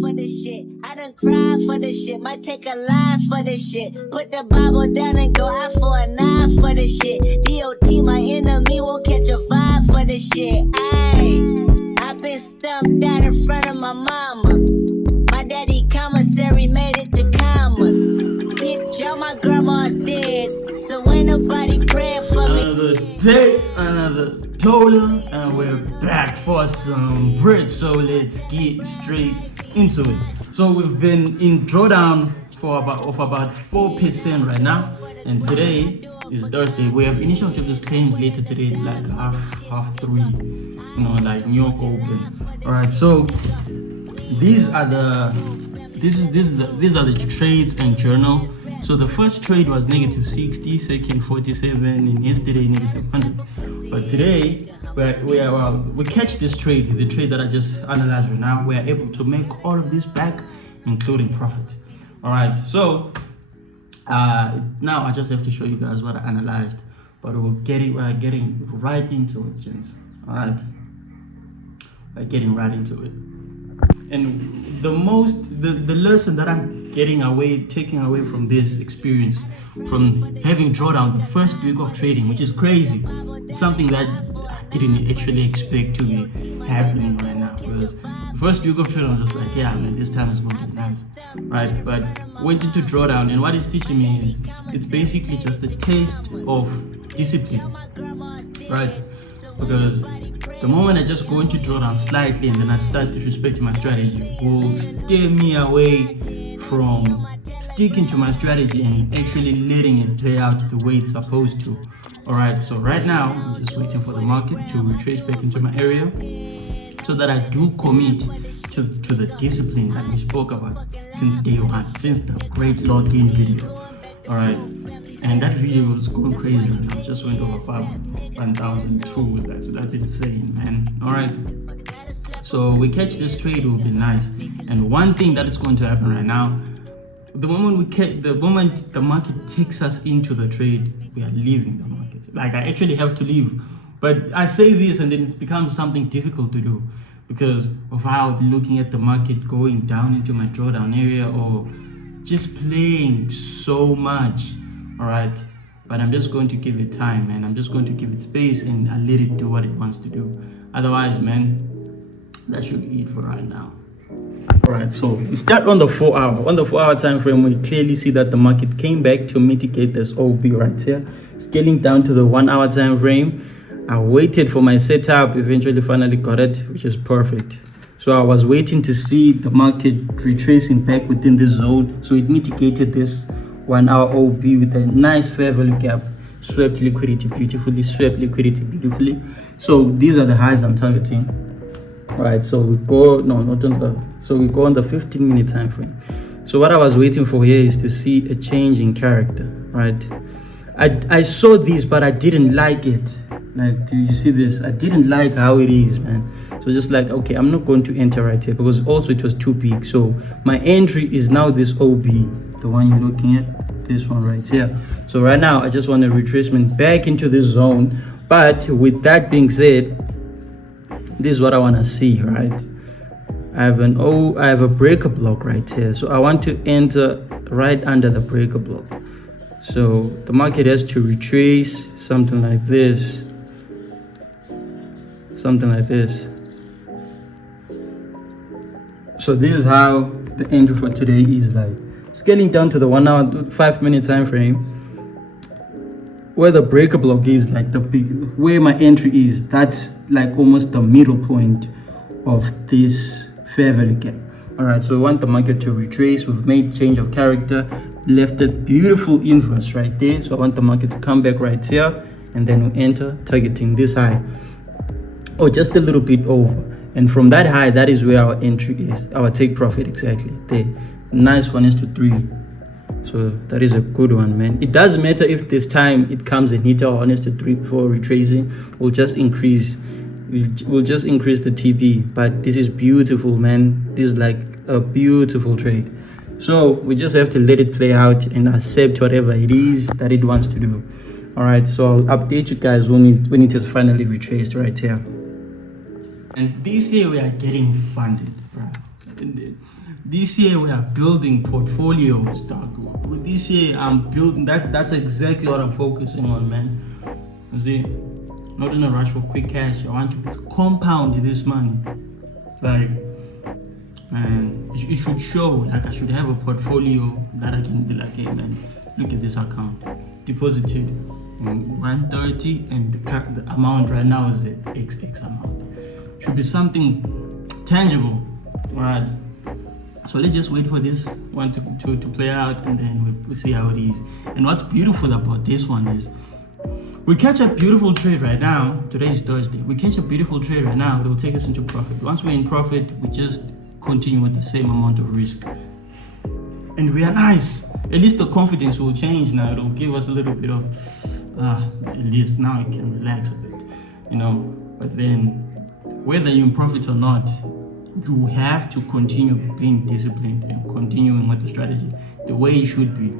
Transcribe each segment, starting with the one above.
for this shit. I done cried for this shit. Might take a line for this shit. Put the Bible down and go out for a nine for this shit. DOT, my enemy, won't catch a vibe for this shit. Ayy, I been stumped out in front of my mama. My daddy commissary made it to commas. Bitch, all my grandma's dead, so ain't nobody praying for me. Another day, another dollar, and we're back for some bread. So let's get straight into it. So we've been in drawdown for about 4% right now, and today is Thursday. We have initial jobless claims later today, like half 3, you know, like New York open. All right, so these are the trades and journal. So the first trade was -60, second 47, and yesterday -100. But today we catch this trade, the trade that I just analyzed right now. We are able to make all of this back, including profit. All right, so now I just have to show you guys what I analyzed, but we're getting right into it, gents. All right, we're getting right into it. And the lesson that I'm taking away from this experience, from having drawdown the first week of trading, which is crazy. It's something that I didn't actually expect to be happening right now. Because the first week of trading was just like, yeah, man, this time is going to be nice, right? But went into drawdown, and what it's teaching me is it's basically just a taste of discipline, right? Because the moment I just go into drawdown slightly and then I start disrespecting my strategy, will steer me away from sticking to my strategy and actually letting it play out the way it's supposed to. Alright, so right now I'm just waiting for the market to retrace back into my area so that I do commit to the discipline that we spoke about since day one, since the great login video. Alright, and that video was going crazy right now. It just went over 1,002. That's insane, man. All right, so we catch this trade, will be nice. And one thing that is going to happen right now, the moment the market takes us into the trade, we are leaving the market. Like, I actually have to leave, but I say this and then it's become something difficult to do because of how I'm looking at the market going down into my drawdown area, or just playing so much. All right, but I'm just going to give it time, man. I'm just going to give it space and I let it do what it wants to do. Otherwise, man, that should be it for right now. All right, so we start on the 4 hour. On the 4 hour time frame, we clearly see that the market came back to mitigate this OB right here. Scaling down to the 1 hour time frame, I waited for my setup, eventually finally got it, which is perfect. So I was waiting to see the market retracing back within this zone, so it mitigated this 1 hour OB with a nice fair value gap, swept liquidity beautifully, So these are the highs I'm targeting. All right, so we go we go on the 15-minute time frame. So what I was waiting for here is to see a change in character, right? I saw this, but I didn't like it. Like, do you see this? I didn't like how it is, man. So just like, okay, I'm not going to enter right here because also it was too big. So my entry is now this OB, the one you're looking at, this one right here. So right now I just want a retracement back into this zone. But with that being said, this is what I want to see, right? I have a breaker block right here, so I want to enter right under the breaker block. So the market has to retrace something like this, so this is how the entry for today is like. Scaling down to the 1 hour 5-minute time frame, where the breaker block is, like where my entry is, that's like almost the middle point of this fair value gap. All right, so we want the market to retrace. We've made change of character, left a beautiful inverse right there. So I want the market to come back right here, and then we enter targeting this high, or just a little bit over. And from that high, that is where our entry is, our take profit exactly there. Nice 1:3. So that is a good one, man. It doesn't matter if this time it comes and hit our 1:3 before retracing. We'll just increase the TP. But this is beautiful, man. This is like a beautiful trade. So we just have to let it play out and accept whatever it is that it wants to do. All right, so I'll update you guys when it is finally retraced right here. And this year we are getting funded, bro. this year we are building portfolios, dog. This year I'm building that's exactly what I'm focusing on, man. You see, not in a rush for quick cash. I want to compound this money. Like, and it should show, like I should have a portfolio that I can be like, hey man, look at this account, deposited 130 and the amount right now is the XX amount. Should be something tangible, right? So let's just wait for this one to play out, and then we'll see how it is. And what's beautiful about this one is we catch a beautiful trade right now. Today is Thursday. We catch a beautiful trade right now. It will take us into profit. Once we're in profit, we just continue with the same amount of risk. And we are nice. At least the confidence will change now. It'll give us a little bit of, at least now you can relax a bit, you know. But then, whether you're in profit or not, you have to continue being disciplined and continuing with the strategy the way it should be,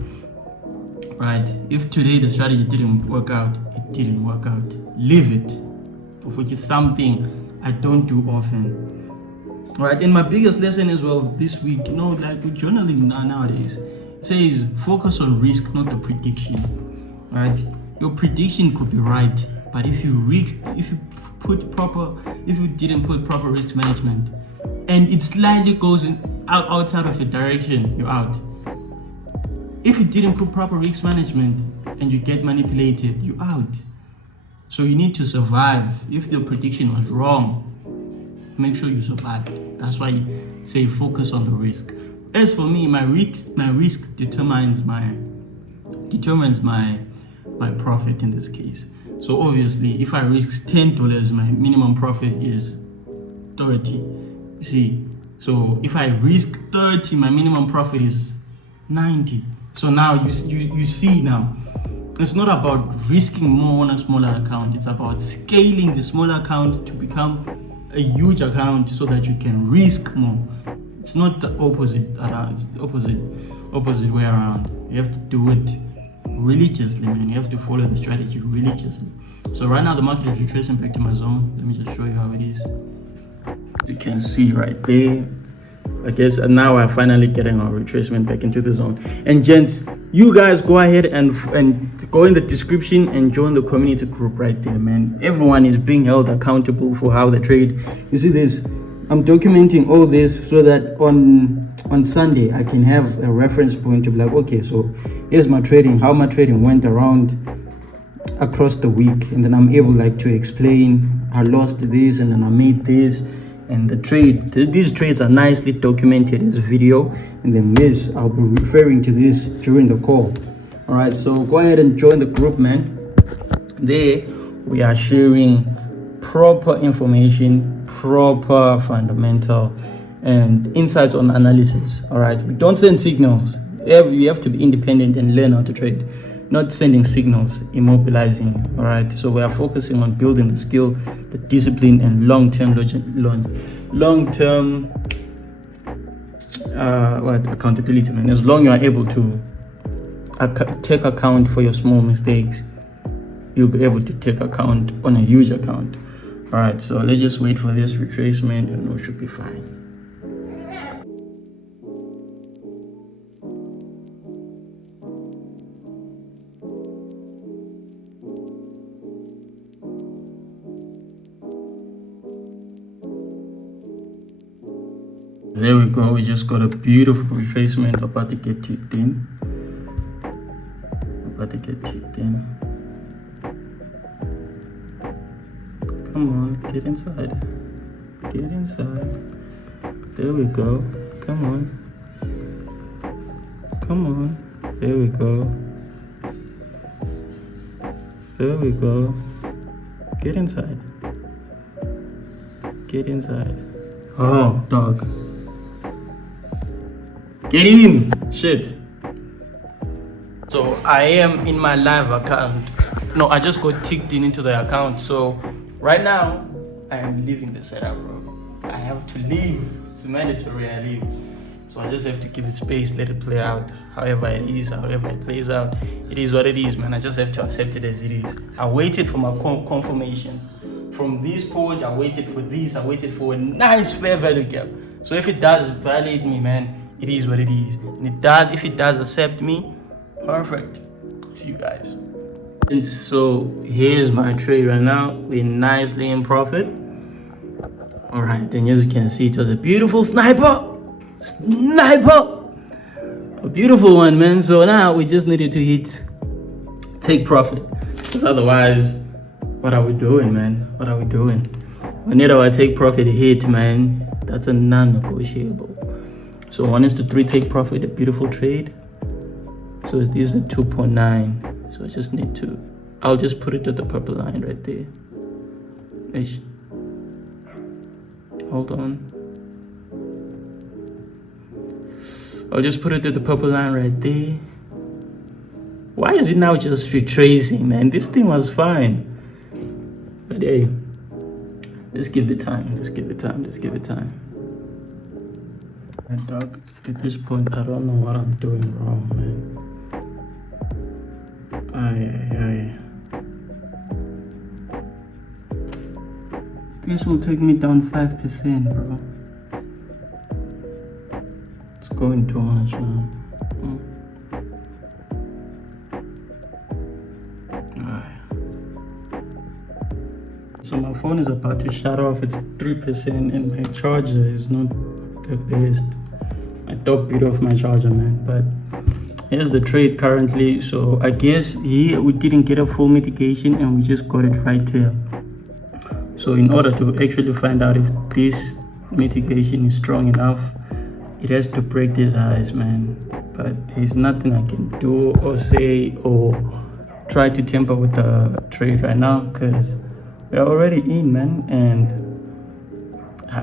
right? If today the strategy didn't work out, it didn't work out. Leave it, which is something I don't do often. Right, and my biggest lesson as well this week, you know, like with journaling nowadays, it says focus on risk, not the prediction. Right, your prediction could be right, but if you didn't put proper risk management, and it slightly goes outside of your direction, you're out. If you didn't put proper risk management and you get manipulated, you're out. So you need to survive. If the prediction was wrong, make sure you survive. That's why you say focus on the risk. As for me, my risk determines my profit in this case. So obviously, if I risk $10, my minimum profit is 30. You see, so if I risk 30, my minimum profit is 90. So now you see now, it's not about risking more on a smaller account. It's about scaling the smaller account to become a huge account so that you can risk more. It's not the opposite around. It's the opposite way around. You have to do it religiously, man. You have to follow the strategy religiously. So right now the market is retracing back to my zone. Let me just show you how it is. You can see right there. I guess now we're finally getting our retracement back into the zone. And gents, you guys go ahead and go in the description and join the community group right there, man. Everyone is being held accountable for how they trade. You see this? I'm documenting all this so that on Sunday I can have a reference point to be like, okay, so here's my trading, how my trading went around across the week, and then I'm able like to explain I lost this and then I made this. And these trades are nicely documented as a video, and then this, I'll be referring to this during the call. All right, so go ahead and join the group, man. There we are sharing proper information, proper fundamental and insights on analysis. All right, we don't send signals. You have to be independent and learn how to trade, not sending signals, immobilizing. All right, so we are focusing on building the skill, the discipline, and long-term accountability, man. As long as you are able to take account for your small mistakes, you'll be able to take account on a huge account. All right, so let's just wait for this retracement and we should be fine. There we go. We just got a beautiful retracement. About to get tipped in. Come on, get inside. There we go. Come on. There we go. Get inside. Oh, dog. Get in! Shit. So I am in my live account. No, I just got ticked into the account. So right now, I am leaving the setup, bro. I have to leave. It's mandatory I leave. So I just have to give it space, let it play out. However it is, however it plays out. It is what it is, man. I just have to accept it as it is. I waited for my confirmations. From this point, I waited for this. I waited for a nice fair value gap. So if it does validate me, man, it is what it is. And if it does accept me, perfect. See you guys. And so here's my trade right now. We're nicely in profit. All right, then as you can see, it was a beautiful sniper. A beautiful one, man. So now we just needed to hit take profit, because otherwise, what are we doing, man? What are we doing? Whenever I take profit hit, man, that's a non-negotiable. So 1 is to 3 take profit, a beautiful trade. So it is a 2.9. So I just need to, I'll just put it to the purple line right there. Ish. Hold on. I'll just put it to the purple line right there. Why is it now just retracing, man? This thing was fine. But hey, let's give it time. Let's give it time. Let's give it time. And dog, at this point, I don't know what I'm doing wrong, man. This will take me down 5%, bro. It's going too much now. So my phone is about to shut off. It's 3% and my charger is not the best. I top bit off my charger, man. But here's the trade currently. So I guess here we didn't get a full mitigation and we just got it right here. So in order to actually find out if this mitigation is strong enough, it has to break these highs, man. But there's nothing I can do or say or try to temper with the trade right now, because we're already in, man. And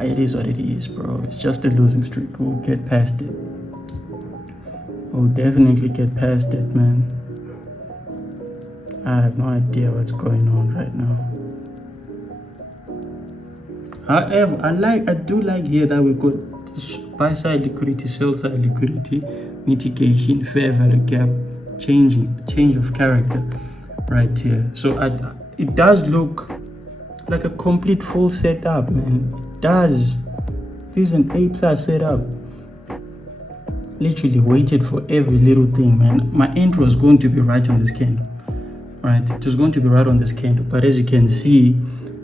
it is what it is, bro. It's just a losing streak. We'll get past it. We'll definitely get past it, man. I have no idea what's going on right now. However, I do like here that we got buy side liquidity, sell side liquidity, mitigation, fair value gap, change of character right here. So it does look like a complete full setup, man. It does. This is an A+ setup. Literally waited for every little thing, man. My entry was going to be right on this candle, right? It was going to be right on this candle, but as you can see,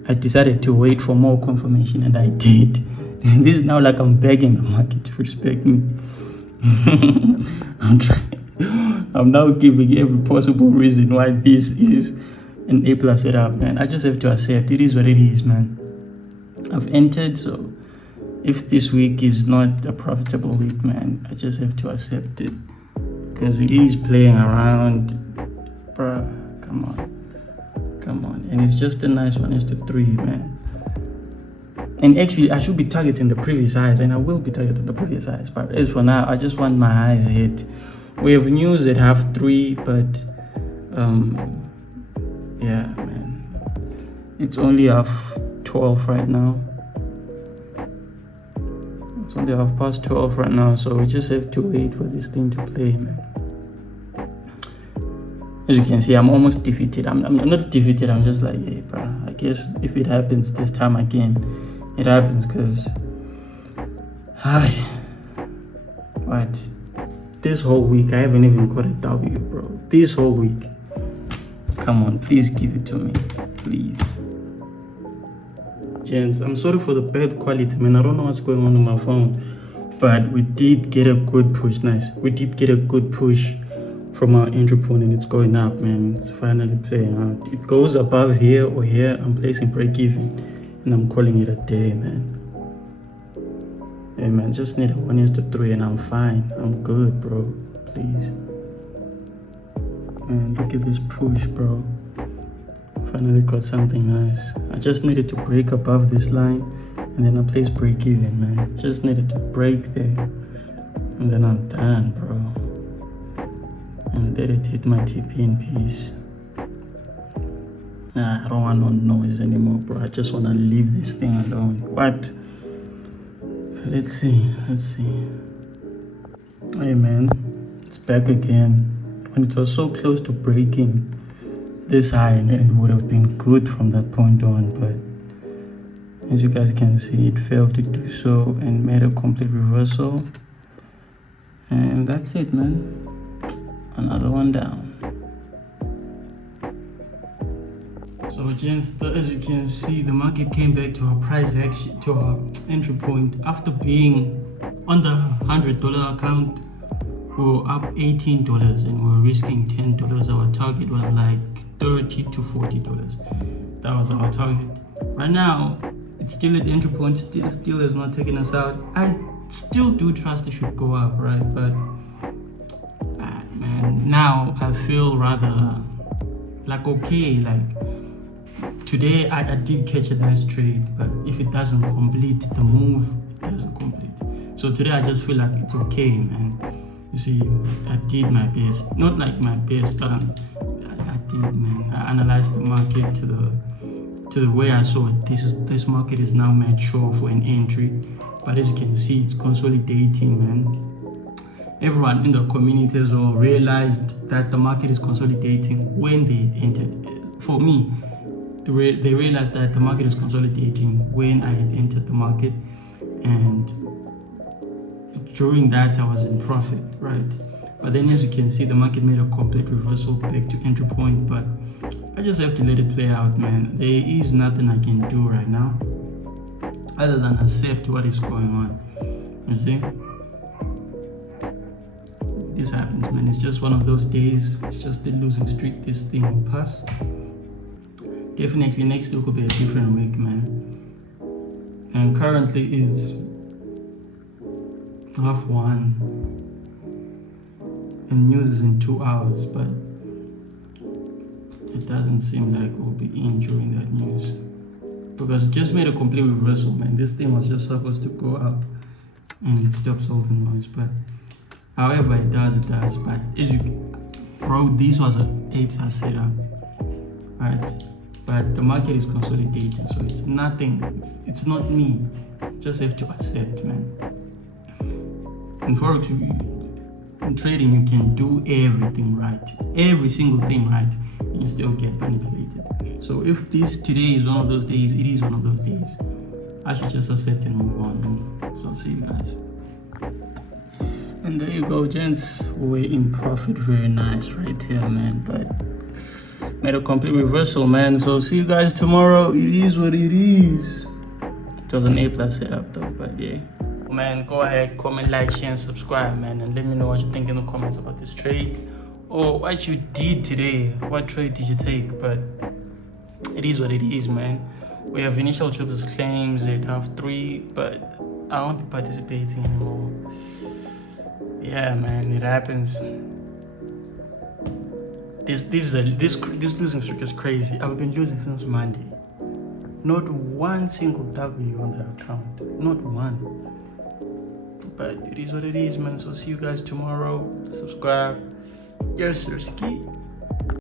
I decided to wait for more confirmation, and I did. And this is now like I'm begging the market to respect me. I'm now giving every possible reason why this is an A+ setup, man. I just have to accept it is what it is, man. I've entered, so if this week is not a profitable week, man, I just have to accept it, because it is playing around, bruh. Come on. And it's just a nice 1:3, man. And actually, I should be targeting the previous highs, and I will be targeting the previous highs. But as for now, I just want my highs hit. We have news at 3:30, but yeah, man. It's only 12 right now. It's only 12:30 right now, so we just have to wait for this thing to play, man. As you can see, I'm almost defeated. I'm not defeated. I'm just like, hey, bro. I guess if it happens this time again, it happens, because but this whole week I haven't even got a W, bro. This whole week. Come on, please give it to me, please. Gents, I'm sorry for the bad quality, man. I don't know what's going on my phone, but we did get a good push. Nice. We did get a good push from our entry point, and it's going up, man. It's finally playing out. It goes above here or here, I'm placing break even, and I'm calling it a day, man. Hey, man, just need a 1:3 and I'm fine. I'm good, bro. Please. Man, look at this push, bro. Finally got something nice. I just needed to break above this line, and then I place break even, man. Just needed to break there, and then I'm done, bro. And let it hit my TP in peace. Nah, I don't want no noise anymore, bro. I just want to leave this thing alone. What? Let's see. Hey, man, it's back again. When it was so close to breaking this high, and it would have been good from that point on, but As you guys can see, it failed to do so and made a complete reversal. And that's it, man. Another one down. So gents, as you can see, the market came back to our price action, to our entry point after being on the $100 account. We were up $18 and we were risking $10. Our target was like $30 to $40. That was our target. Right now, it's still at the entry point. Still has not taken us out. I still do trust it should go up, right? But man, now I feel rather like okay. Like today, I did catch a nice trade, but if it doesn't complete the move, it doesn't complete. So today I just feel like it's okay, man. You see, I did my best. Not like my best, but I did, man. I analyzed the market to the way I saw it. This market is now mature for an entry, but as you can see, it's consolidating, man. Everyone in the community as well realized that the market is consolidating when they entered. For me, they realized that the market is consolidating when I had entered the market, and during that I was in profit, right? But then as you can see, the market made a complete reversal back to entry point, but I just have to let it play out, man. There is nothing I can do right now other than accept what is going on. You see, this happens, man. It's just one of those days. It's just a losing streak. This thing will pass. Definitely next week will be a different week, man. And currently it's 1:30 and news is in 2 hours, but it doesn't seem like we'll be in during that news because it just made a complete reversal, man. This thing was just supposed to go up and it stops all the noise, but however it does. But as you, bro, this was an A+ setup, right? But the market is consolidating, so it's nothing. It's not me. Just have to accept, man. In Forex, in trading, you can do everything right, every single thing right, and you still get manipulated. So if this today is one of those days, it is one of those days. I should just accept and move on, man. So I'll see you guys. And there you go, gents. We're in profit, very nice right here, man. But made a complete reversal, man. So see you guys tomorrow. It is what it is. It was an A+ setup though, but yeah. Man, go ahead, comment, like, share, and subscribe, man, and let me know what you think in the comments about this trade or what you did today. What trade did you take? But it is what it is, man. We have initial triples claims at half-3, but I won't be participating anymore. Yeah, man, it happens. This losing streak is crazy. I've been losing since Monday. Not one single W on the account. Not one. But it is what it is, man. So see you guys tomorrow. Subscribe. Yes, sir. Ski.